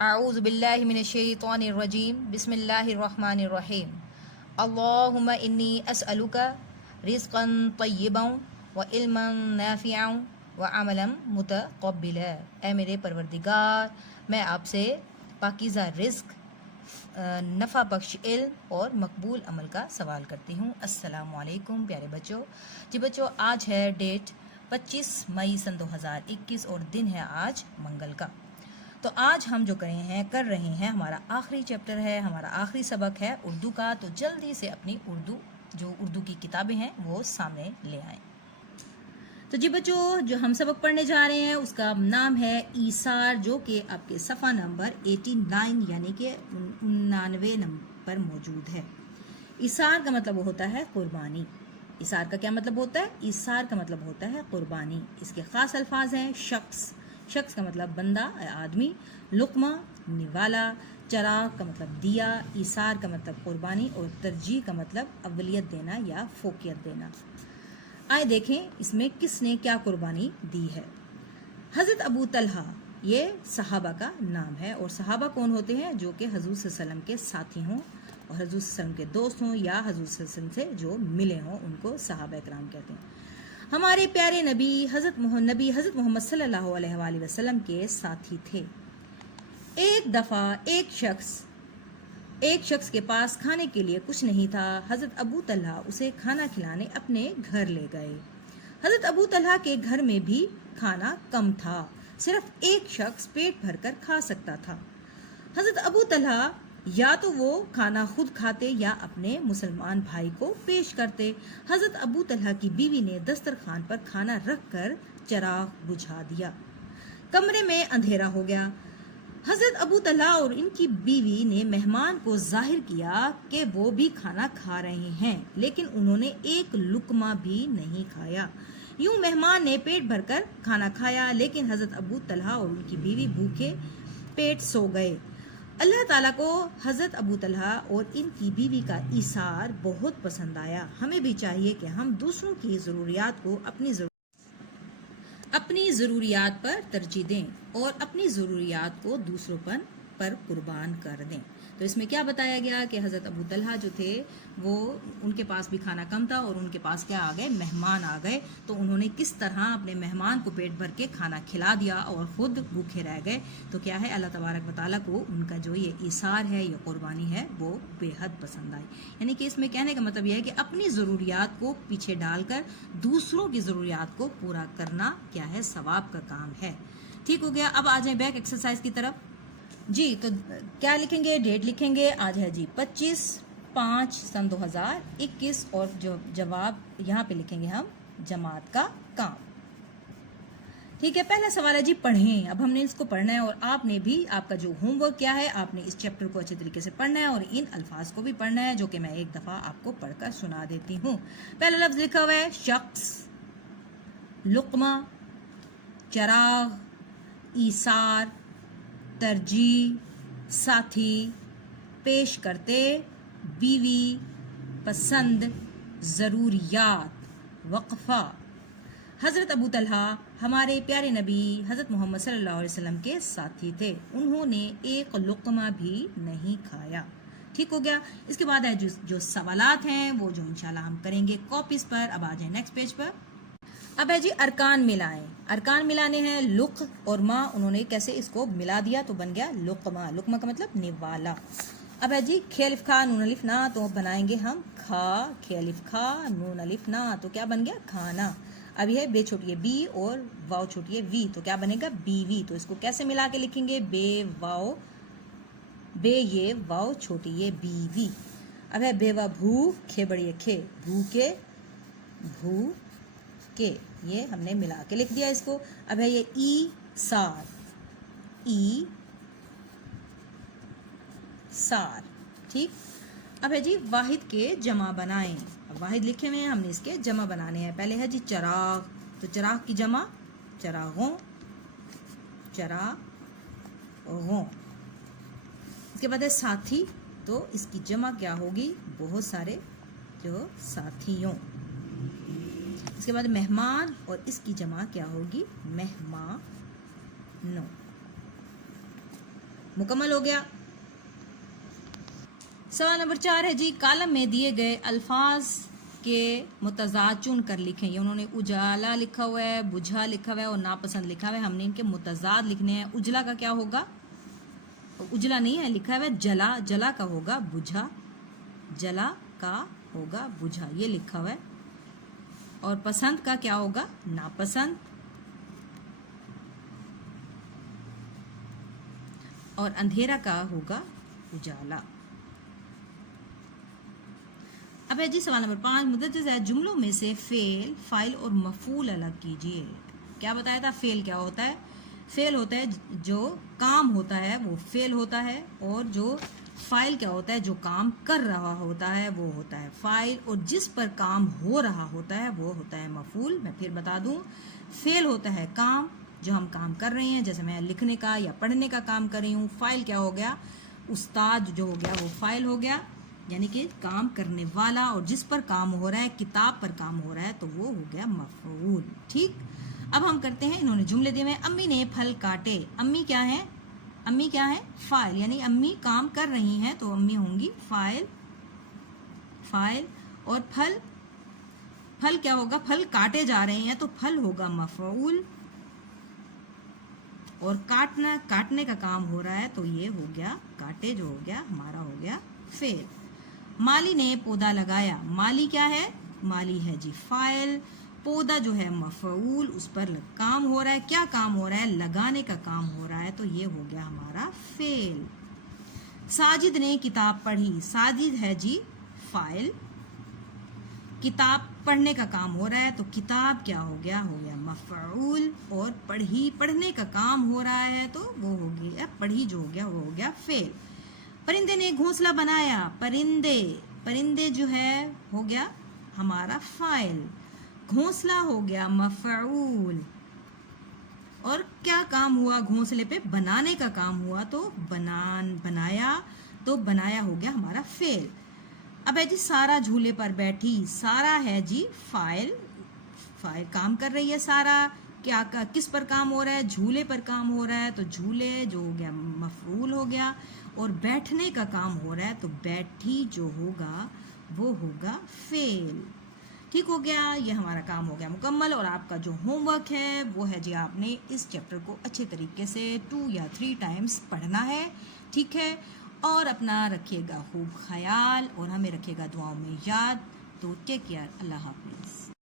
اعوذ باللہ من الشیطان الرجیم بسم اللہ الرحمن الرحیم اللہم انی اسألک رزقا طیبا وعلما نافعا وعملا متقبلا۔ اے میرے پروردگار، میں آپ سے پاکیزہ رزق، نفع بخش علم اور مقبول عمل کا سوال کرتی ہوں۔ السلام علیکم پیارے بچوں۔ جی بچوں، آج ہے ڈیٹ 25 مئی سن 2021 اور دن ہے آج منگل کا۔ تو آج ہم جو کر رہے ہیں ہمارا آخری چیپٹر ہے، ہمارا آخری سبق ہے اردو کا۔ تو جلدی سے اپنی اردو کی کتابیں ہیں وہ سامنے لے آئیں۔ تو جی بچوں، جو ہم سبق پڑھنے جا رہے ہیں اس کا نام ہے ایثار، جو کہ آپ کے صفحہ نمبر 89 یعنی کہ 99 نمبر پر موجود ہے۔ ایثار کا مطلب ہوتا ہے قربانی۔ ایثار کا کیا مطلب ہوتا ہے؟ ایثار کا مطلب ہوتا ہے قربانی۔ اس کے خاص الفاظ ہیں شخص کا مطلب بندہ یا آدمی، لقمہ نوالا، چراغ کا مطلب دیا، ایثار کا مطلب قربانی اور ترجیح کا مطلب اولیت دینا یا فوقیت دینا۔ آئے دیکھیں اس میں کس نے کیا قربانی دی ہے۔ حضرت ابو طلحہ یہ صحابہ کا نام ہے، اور صحابہ کون ہوتے ہیں؟ جو کہ حضور صلی اللہ علیہ وسلم کے ساتھی ہوں اور حضور صلی اللہ علیہ وسلم کے دوست ہوں یا حضور صلی اللہ علیہ وسلم سے جو ملے ہوں، ان کو صحابہ اکرام کہتے ہیں۔ ہمارے پیارے نبی حضرت محمد صلی اللہ علیہ وآلہ وسلم کے ساتھی تھے۔ ایک دفعہ ایک شخص کے پاس کھانے کے لیے کچھ نہیں تھا۔ حضرت ابو طلحہ اسے کھانا کھلانے اپنے گھر لے گئے۔ حضرت ابو طلحہ کے گھر میں بھی کھانا کم تھا، صرف ایک شخص پیٹ بھر کر کھا سکتا تھا۔ حضرت ابو طلحہ یا تو وہ کھانا خود کھاتے یا اپنے مسلمان بھائی کو پیش کرتے۔ حضرت ابو طلحہ کی بیوی نے دسترخوان پر کھانا رکھ کر چراغ بجھا دیا۔ کمرے میں اندھیرا ہو گیا۔ حضرت ابو طلحہ اور ان کی بیوی نے مہمان کو ظاہر کیا کہ وہ بھی کھانا کھا رہے ہیں، لیکن انہوں نے ایک لقمہ بھی نہیں کھایا۔ یوں مہمان نے پیٹ بھر کر کھانا کھایا، لیکن حضرت ابو طلحہ اور ان کی بیوی بھوکے پیٹ سو گئے۔ اللہ تعالیٰ کو حضرت ابو طلحہ اور ان کی بیوی کا ایثار بہت پسند آیا۔ ہمیں بھی چاہیے کہ ہم دوسروں کی ضروریات کو اپنی ضروریات پر ترجیح دیں اور اپنی ضروریات کو دوسروں پر قربان کر دیں۔ تو اس میں کیا بتایا گیا کہ حضرت ابو طلحہ جو تھے وہ ان کے پاس بھی کھانا کم تھا اور ان کے پاس کیا آ گئے؟ مہمان آ گئے۔ تو انہوں نے کس طرح اپنے مہمان کو پیٹ بھر کے کھانا کھلا دیا اور خود بھوکے رہ گئے۔ تو کیا ہے، اللہ تبارک و تعالیٰ کو ان کا جو یہ ایثار ہے، یہ قربانی ہے، وہ بے حد پسند آئی۔ یعنی کہ اس میں کہنے کا مطلب یہ ہے کہ اپنی ضروریات کو پیچھے ڈال کر دوسروں کی ضروریات کو پورا کرنا کیا ہے؟ ثواب کا کام ہے۔ ٹھیک ہو گیا۔ اب آ جائیں بیک ایکسرسائز کی طرف۔ جی تو کیا لکھیں گے؟ ڈیٹ لکھیں گے۔ آج ہے جی 25/5/2021 اور جو جواب یہاں پہ لکھیں گے ہم جماعت کا کام۔ ٹھیک ہے، پہلا سوال ہے جی پڑھیں۔ اب ہم نے اس کو پڑھنا ہے اور آپ نے بھی، آپ کا جو ہوم ورک کیا ہے، آپ نے اس چیپٹر کو اچھے طریقے سے پڑھنا ہے اور ان الفاظ کو بھی پڑھنا ہے، جو کہ میں ایک دفعہ آپ کو پڑھ کر سنا دیتی ہوں۔ پہلا لفظ لکھا ہوا ہے شخص، لقمہ، چراغ، ایثار، ترجیح، ساتھی، پیش کرتے، بیوی، پسند، ضروریات، وقفہ۔ حضرت ابو طلحہ ہمارے پیارے نبی حضرت محمد صلی اللہ علیہ وسلم کے ساتھی تھے، انہوں نے ایک لقمہ بھی نہیں کھایا۔ ٹھیک ہو گیا۔ اس کے بعد ہے جو سوالات ہیں وہ جو انشاءاللہ ہم کریں گے کاپیز پر۔ اب آ جائیں نیکسٹ پیج پر۔ اب ہے جی ارکان ملائیں۔ ارکان ملانے ہیں لق اور ما، انہوں نے کیسے اس کو ملا دیا تو بن گیا لقمہ۔ لقمہ کا مطلب نوالا۔ اب ہے جی کھے الف کھا نون الف نا، تو بنائیں گے ہم کھا، کھے الف کھا نون الف نا، تو کیا بن گیا؟ کھانا۔ اب یہ ہے بے چھوٹی ہے بی اور واؤ چھوٹی ہے وی، تو کیا بنے گا؟ بیوی۔ تو اس کو کیسے ملا کے لکھیں گے؟ بے یہ واؤ چھوٹی یہ بیوی۔ اب ہے بے و بھو، کھے بڑی ہے کھے، بھو کے، یہ ہم نے ملا کے لکھ دیا اس کو۔ اب ہے یہ ای سار، ٹھیک۔ اب ہے جی واحد کے جمع بنائیں۔ اب واحد لکھے ہوئے ہیں، ہم نے اس کے جمع بنانے ہیں۔ پہلے ہے جی چراغ، تو چراغ کی جمع چراغوں۔ اس کے بعد ہے ساتھی، تو اس کی جمع کیا ہوگی؟ بہت سارے جو ساتھیوں۔ اس کے بعد مہمان، اور اس کی جمع کیا ہوگی؟ مہمانوں۔ مکمل ہو گیا. سوال نمبر 4 ہے جی، کالم میں دیے گئے الفاظ کے متضاد چن کر لکھیں. یہ انہوں نے اجالا لکھا ہوا ہے، بجھا لکھا ہوا ہے اور ناپسند لکھا ہوا ہے. ہم نے ان کے متضاد لکھنے ہیں. اجلا کا کیا ہوگا؟ اجلا نہیں ہے، لکھا ہوا ہے جلا. جلا کا ہوگا بجھا. جلا کا ہوگا بجھا، یہ لکھا ہوا ہے. اور پسند کا کیا ہوگا؟ ناپسند. اور اندھیرا کا ہوگا اجالا. اب ہے جی سوال نمبر 5، مدرج ہے جملوں میں سے فعل، فاعل اور مفعول الگ کیجیے. کیا بتایا تھا؟ فعل کیا ہوتا ہے؟ فعل ہوتا ہے جو کام ہوتا ہے وہ فعل ہوتا ہے، اور جو فاعل کیا ہوتا ہے؟ جو کام کر رہا ہوتا ہے وہ ہوتا ہے فاعل، اور جس پر کام ہو رہا ہوتا ہے وہ ہوتا ہے مفعول. میں پھر بتا دوں، فعل ہوتا ہے کام جو ہم کام کر رہے ہیں، جیسے میں لکھنے کا یا پڑھنے کا کام کر رہی ہوں. فاعل کیا ہو گیا؟ استاد جو ہو گیا وہ فاعل ہو گیا، یعنی کہ کام کرنے والا. اور جس پر کام ہو رہا ہے، کتاب پر کام ہو رہا ہے، تو وہ ہو گیا مفعول. ٹھیک، اب ہم کرتے ہیں. انہوں نے جملے دیے ہیں، امی نے پھل کاٹے. امی کیا ہے؟ امی کیا ہے؟ فاعل، یعنی امی کام کر رہی ہیں تو امی ہوں گی فاعل. فاعل. اور پھل، پھل کیا ہوگا؟ پھل کاٹے جا رہے ہیں تو پھل ہوگا مفعول. اور کاٹنا، کاٹنے کا کام ہو رہا ہے تو یہ ہو گیا کاٹے، جو ہو گیا ہمارا ہو گیا فعل. مالی نے پودا لگایا. مالی کیا ہے؟ مالی ہے جی فاعل. پودا جو ہے مفعول، اس پر کام ہو رہا ہے. کیا کام ہو رہا ہے؟ لگانے کا کام ہو رہا ہے، تو یہ ہو گیا ہمارا فعل. ساجد نے کتاب پڑھی. ساجد ہے جی فاعل. کتاب پڑھنے کا کام ہو رہا ہے تو کتاب کیا ہو گیا؟ ہو گیا مفعول. اور پڑھی، پڑھنے کا کام ہو رہا ہے تو وہ ہو گیا پڑھی، جو ہو گیا وہ ہو گیا فعل. پرندے نے گھونسلہ بنایا. پرندے، پرندے جو ہے ہو گیا ہمارا فاعل. گھونسلہ ہو گیا مفعول. اور کیا کام ہوا گھونسلے پہ؟ بنانے کا کام ہوا تو بنایا، تو بنایا ہو گیا ہمارا فعل. اب ہے جی سارا جھولے پر بیٹھی. سارا ہے جی فاعل. فاعل کام کر رہی ہے سارا. کیا کس پر کام ہو رہا ہے؟ جھولے پر کام ہو رہا ہے تو جھولے جو ہو گیا مفعول ہو گیا. اور بیٹھنے کا کام ہو رہا ہے تو بیٹھی جو ہوگا وہ ہوگا فعل. ٹھیک ہو گیا، یہ ہمارا کام ہو گیا مکمل. اور آپ کا جو ہوم ورک ہے وہ ہے جی آپ نے اس چیپٹر کو اچھے طریقے سے 2 یا 3 ٹائمز پڑھنا ہے. ٹھیک ہے، اور اپنا رکھیے گا خوب خیال، اور ہمیں رکھیے گا دعاؤں میں یاد. تو ٹیک کیئر. اللہ حافظ.